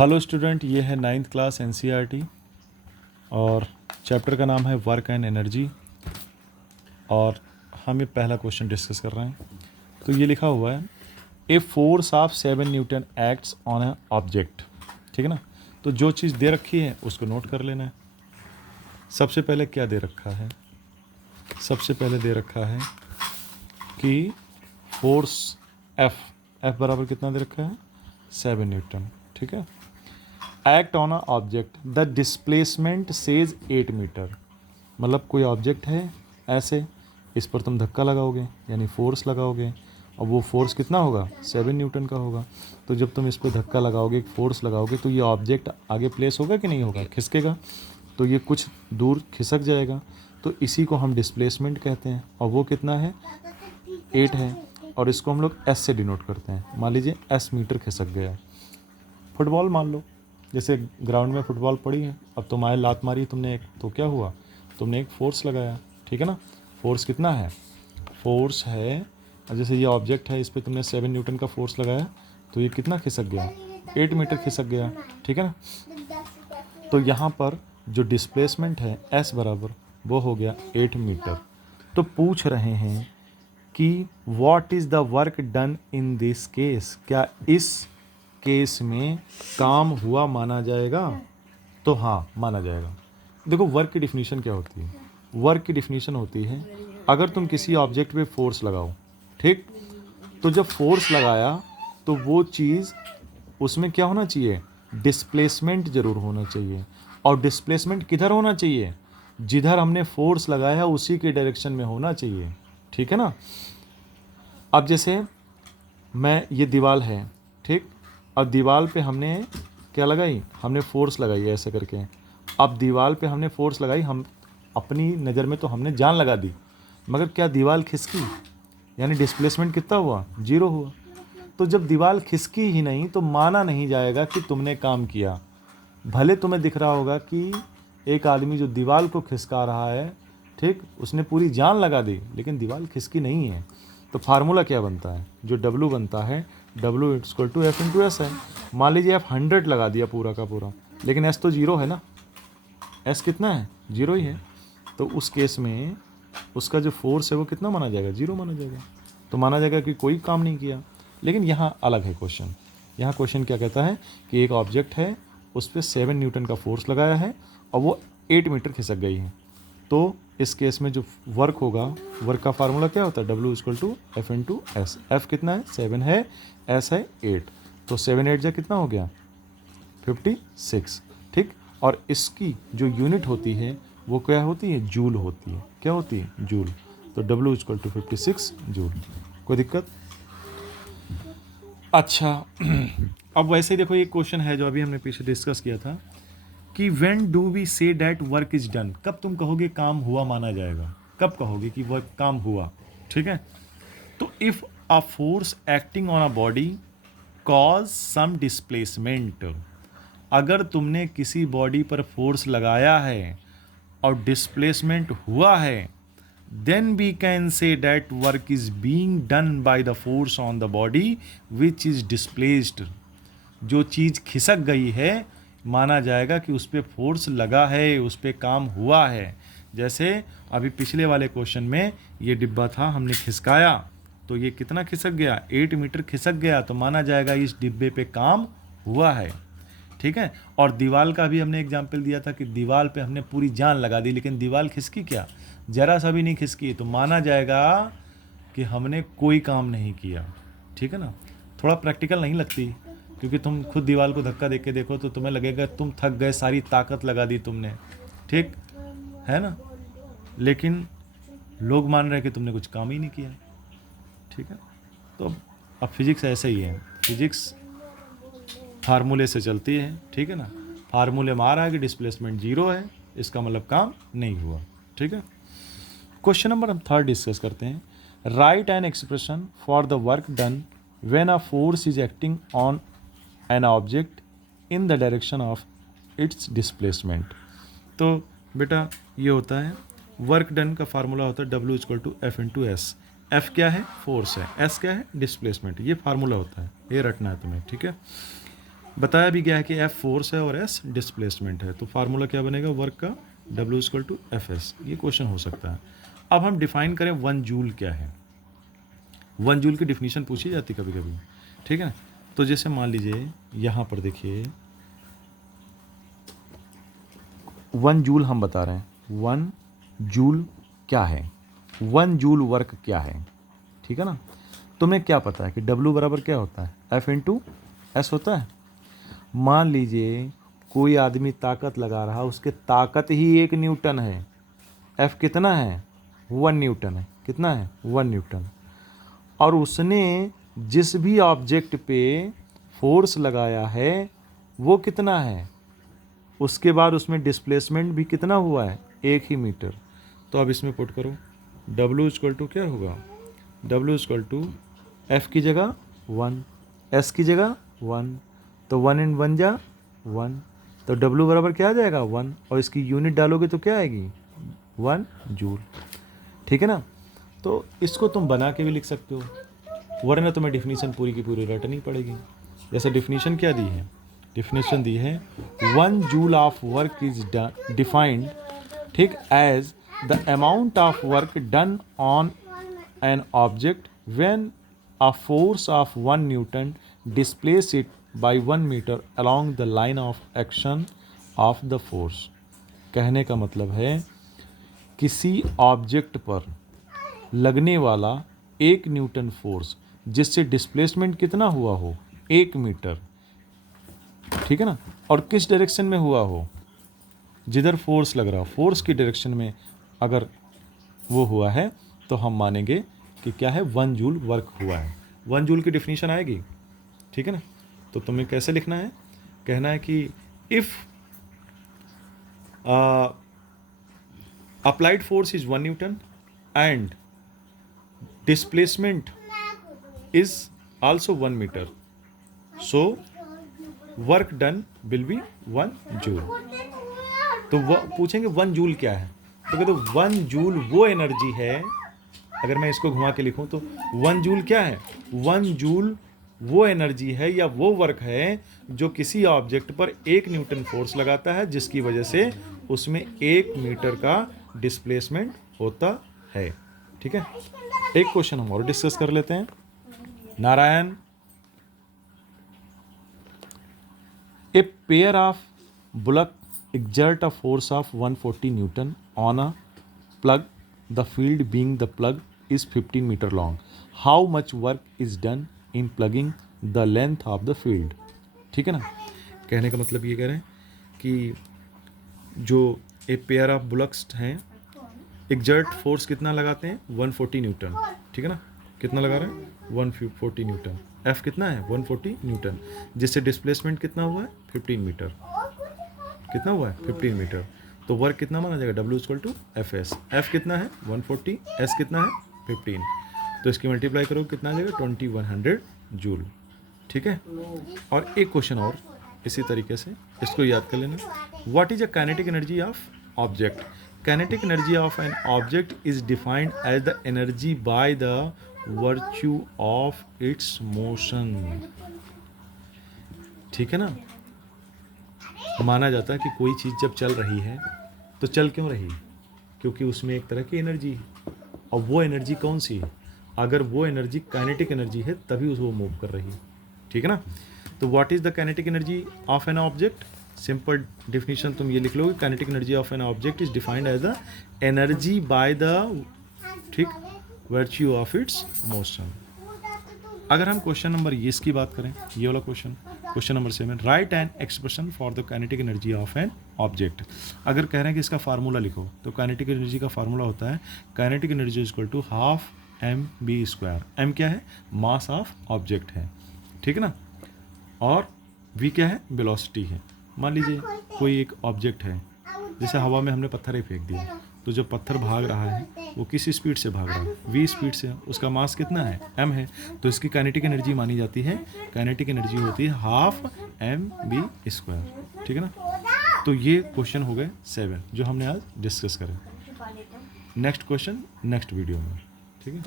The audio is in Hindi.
हेलो स्टूडेंट, ये है 9th क्लास एनसीईआरटी और चैप्टर का नाम है वर्क एंड एनर्जी और हम ये पहला क्वेश्चन डिस्कस कर रहे हैं। तो ये लिखा हुआ है a force of 7 Newton acts on A object. ठीक है ना। तो जो चीज़ दे रखी है उसको नोट कर लेना है। सबसे पहले क्या दे रखा है? सबसे पहले दे रखा है कि फोर्स एफ बराबर कितना दे रखा है? 7 न्यूटन। ठीक है। Act on a object the displacement says 8 metre. मतलब कोई ऑब्जेक्ट है ऐसे, इस पर तुम धक्का लगाओगे यानी फोर्स लगाओगे और वो फोर्स कितना होगा? 7 न्यूटन का होगा। तो जब तुम इस पर धक्का लगाओगे, फोर्स लगाओगे, तो ये ऑब्जेक्ट आगे प्लेस होगा कि नहीं होगा? खिसकेगा। तो ये कुछ दूर खिसक जाएगा। तो इसी को हम डिस्प्लेसमेंट कहते हैं और वो कितना है? 8 है। और इसको हम लोग एस से डिनोट करते हैं। मान लीजिए एस मीटर खिसक गया। फुटबॉल मान लो, जैसे ग्राउंड में फुटबॉल पड़ी है, अब तुम आए लात मारी तुमने एक, तो क्या हुआ? तुमने एक फोर्स लगाया। ठीक है ना। फोर्स कितना है? फोर्स है, जैसे ये ऑब्जेक्ट है, इस पर तुमने 7 न्यूटन का फोर्स लगाया, तो ये कितना खिसक गया? 8 मीटर खिसक गया। ठीक है ना। तो यहाँ पर जो डिस्प्लेसमेंट है एस बराबर वो हो गया 8 मीटर। तो पूछ रहे हैं कि what is the work done in this case. क्या इस केस में काम हुआ माना जाएगा? तो हाँ, माना जाएगा। देखो, वर्क की डिफिनीशन क्या होती है? वर्क की डिफिनीशन होती है अगर तुम किसी ऑब्जेक्ट पे फोर्स लगाओ, ठीक, तो जब फोर्स लगाया तो वो चीज़, उसमें क्या होना चाहिए? डिस्प्लेसमेंट जरूर होना चाहिए। और डिस्प्लेसमेंट किधर होना चाहिए? जिधर हमने फोर्स लगाया उसी के डायरेक्शन में होना चाहिए। ठीक है ना। अब जैसे ये दीवार है, ठीक, अब दीवार पे हमने क्या लगाई? हमने फोर्स लगाई ऐसे करके। अब दीवार पे हमने फोर्स लगाई, हम अपनी नज़र में तो हमने जान लगा दी, मगर क्या दीवार खिसकी? यानी डिस्प्लेसमेंट कितना हुआ? 0 हुआ। तो जब दीवार खिसकी ही नहीं तो माना नहीं जाएगा कि तुमने काम किया। भले तुम्हें दिख रहा होगा कि एक आदमी जो दीवार को खिसका रहा है, ठीक, उसने पूरी जान लगा दी, लेकिन दीवार खिसकी नहीं है। तो फार्मूला क्या बनता है? जो W बनता है, W equal to F into s है। मान लीजिए F 100 लगा दिया पूरा का पूरा, लेकिन S तो 0 है ना। S कितना है? 0 ही है। तो उस केस में उसका जो फोर्स है वो कितना माना जाएगा? 0 माना जाएगा। तो माना जाएगा कि कोई काम नहीं किया। लेकिन यहाँ अलग है क्वेश्चन। यहाँ क्वेश्चन क्या कहता है कि एक ऑब्जेक्ट है, उस पर 7 न्यूटन का फोर्स लगाया है और वो 8 मीटर खिसक गई है। तो इस केस में जो वर्क होगा, वर्क का फार्मूला क्या होता है? W equal to F into s. F कितना है? 7 है, S है 8। तो 7 8 जा कितना हो गया? 56। ठीक। और इसकी जो यूनिट होती है वो क्या होती है? जूल होती है। क्या होती है? जूल। तो W इक्वल टू 56 जूल। कोई दिक्कत? अच्छा अब वैसे ही देखो, एक क्वेश्चन है जो अभी हमने पीछे डिस्कस किया था कि when do we say that work is done. कब तुम कहोगे काम हुआ माना जाएगा? कब कहोगे कि वर्क काम हुआ? ठीक है। तो if a force acting on a body cause some displacement, अगर तुमने किसी बॉडी पर फोर्स लगाया है और डिस्प्लेसमेंट हुआ है, then we can say that work is being done by the force on the body which is displaced. जो चीज़ खिसक गई है, माना जाएगा कि उस पर फोर्स लगा है, उस पर काम हुआ है। जैसे अभी पिछले वाले क्वेश्चन में ये डिब्बा था, हमने खिसकाया तो ये कितना खिसक गया? 8 मीटर खिसक गया। तो माना जाएगा इस डिब्बे पे काम हुआ है। ठीक है। और दीवार का भी हमने एग्जाम्पल दिया था कि दीवार पे हमने पूरी जान लगा दी, लेकिन दीवार खिसकी क्या? जरा सा भी नहीं खिसकी। तो माना जाएगा कि हमने कोई काम नहीं किया। ठीक है ना। थोड़ा प्रैक्टिकल नहीं लगती, क्योंकि तुम खुद दीवार को धक्का देके देखो तो तुम्हें लगेगा तुम थक गए, सारी ताकत लगा दी तुमने, ठीक है ना। लेकिन लोग मान रहे हैं कि तुमने कुछ काम ही नहीं किया। ठीक है। तो अब फिजिक्स ऐसे ही है। फिजिक्स फार्मूले से चलती है। ठीक है ना। फार्मूले में आ रहा है कि डिस्प्लेसमेंट 0 है, इसका मतलब काम नहीं हुआ। ठीक है। क्वेश्चन नंबर हम 3 डिस्कस करते हैं। Right an expression for the work done when a force is acting on an object in the direction of its displacement. तो बेटा ये होता है वर्क डन का फार्मूला होता है W equal to F into s. F क्या है? फोर्स है। एस क्या है? डिस्प्लेसमेंट। ये फार्मूला होता है, ये रटना है तुम्हें। ठीक है। बताया भी गया है कि F फोर्स है और S डिस्प्लेसमेंट है, तो फार्मूला क्या बनेगा वर्क का, W=FS। ये क्वेश्चन हो सकता है। अब हम डिफाइन करें 1 जूल क्या है। 1 जूल की डिफिनीशन पूछी जाती कभी कभी, ठीक है। तो जैसे मान लीजिए यहाँ पर देखिए 1 जूल हम बता रहे हैं, 1 जूल क्या है, 1 जूल वर्क क्या है, ठीक है ना। तुम्हें क्या पता है कि W बराबर क्या होता है, F/S होता है। मान लीजिए कोई आदमी ताकत लगा रहा, उसके ताकत ही 1 न्यूटन है, F कितना है, 1 न्यूटन है, कितना है, 1 न्यूटन। और उसने जिस भी ऑब्जेक्ट पे फोर्स लगाया है वो कितना है, उसके बाद उसमें डिस्प्लेसमेंट भी कितना हुआ है, 1 ही मीटर। तो अब इसमें पुट करो, W क्या होगा, W F की जगह 1, S की जगह 1, तो 1 इन 1 जा 1, तो W बराबर क्या आ जाएगा 1, और इसकी यूनिट डालोगे तो क्या आएगी 1 जूल, ठीक है ना। तो इसको तुम बना के भी लिख सकते हो, वरना तुम्हें डिफिनीशन पूरी की पूरी रटनी पड़ेगी। जैसे डिफिनीशन क्या दी है, डिफिनीशन दी है 1 joule of work is defined, ठीक, as the amount of work done on an object when a force of 1 Newton displace it by 1 meter along the line of action of the force। कहने का मतलब है किसी ऑब्जेक्ट पर लगने वाला 1 न्यूटन फोर्स जिससे डिस्प्लेसमेंट कितना हुआ हो, 1 मीटर, ठीक है ना, और किस डायरेक्शन में हुआ हो, जिधर फोर्स लग रहा हो, फोर्स की डायरेक्शन में अगर वो हुआ है तो हम मानेंगे कि क्या है 1 जूल वर्क हुआ है। 1 जूल की डिफिनीशन आएगी, ठीक है ना। तो तुम्हें कैसे लिखना है, कहना है कि if applied force is 1 newton and displacement is also 1 metre, so work done will be 1 joule. तो वो पूछेंगे 1 जूल क्या है, तो कहते 1 जूल वो एनर्जी है, अगर मैं इसको घुमा के लिखूं तो 1 जूल क्या है, 1 जूल वो एनर्जी है या वो वर्क है जो किसी ऑब्जेक्ट पर 1 न्यूटन फोर्स लगाता है, जिसकी वजह से उसमें 1 मीटर का डिस्प्लेसमेंट होता है, ठीक है। एक क्वेश्चन हम और डिस्कस कर लेते हैं। Narayan, a pair of bullock exert a force of 140 Newton on a plug, the field being the plug is 15 meter long. How much work is done in plugging the length of the field? ठीक है ना। कहने का मतलब ये कह रहे हैं कि जो एक पेयर ऑफ बुलक्स हैं, एक्जर्ट फोर्स कितना लगाते हैं 140 न्यूटन, ठीक है ना, कितना लगा रहे हैं 140 न्यूटन, F कितना है 140 न्यूटन, जिससे डिस्प्लेसमेंट कितना हुआ है 15 मीटर, कितना हुआ है 15 मीटर। तो वर्क कितना माना जाएगा, W=FS। F कितना है 140, S कितना है 15, तो इसकी मल्टीप्लाई करो कितना आ जाएगा 2100 जूल, ठीक है। और एक क्वेश्चन और इसी तरीके से, इसको याद कर लेना। What is a kinetic energy of object. Kinetic energy of an object is defined as the energy by the virtue of its motion, ठीक है ना। माना जाता है कि कोई चीज़ जब चल रही है तो चल क्यों रही, क्योंकि उसमें एक तरह की एनर्जी है, और वो एनर्जी कौन सी है, अगर वो एनर्जी काइनेटिक एनर्जी है तभी उसको मूव कर रही है, ठीक है ना। तो what is the kinetic energy of an object, simple definition तुम ये लिख लोगे, kinetic energy of an object is defined as the energy by the, ठीक, वर्च्यू ऑफ इट्स मोशन। अगर हम क्वेश्चन नंबर ये इसकी बात करें, ये वाला question, question number 7, right an expression for the kinetic energy of an object. अगर कह रहे हैं कि इसका फार्मूला लिखो, तो काइनेटिक एनर्जी का फार्मूला होता है kinetic energy equal to ½ mv²। m क्या है, मास ऑफ ऑब्जेक्ट है, ठीक है ना, और v क्या है, वेलोसिटी है। मान लीजिए कोई एक ऑब्जेक्ट है, जैसे हवा में हमने पत्थर ही फेंक दिया, तो जो पत्थर भाग रहा है वो किस स्पीड से भाग रहा है, v स्पीड से, उसका मास कितना है, m है, तो इसकी काइनेटिक एनर्जी मानी जाती है, काइनेटिक एनर्जी होती है ½ mv², ठीक है ना। तो ये क्वेश्चन हो गए 7 जो हमने आज डिस्कस करे। नेक्स्ट क्वेश्चन नेक्स्ट वीडियो में, ठीक है।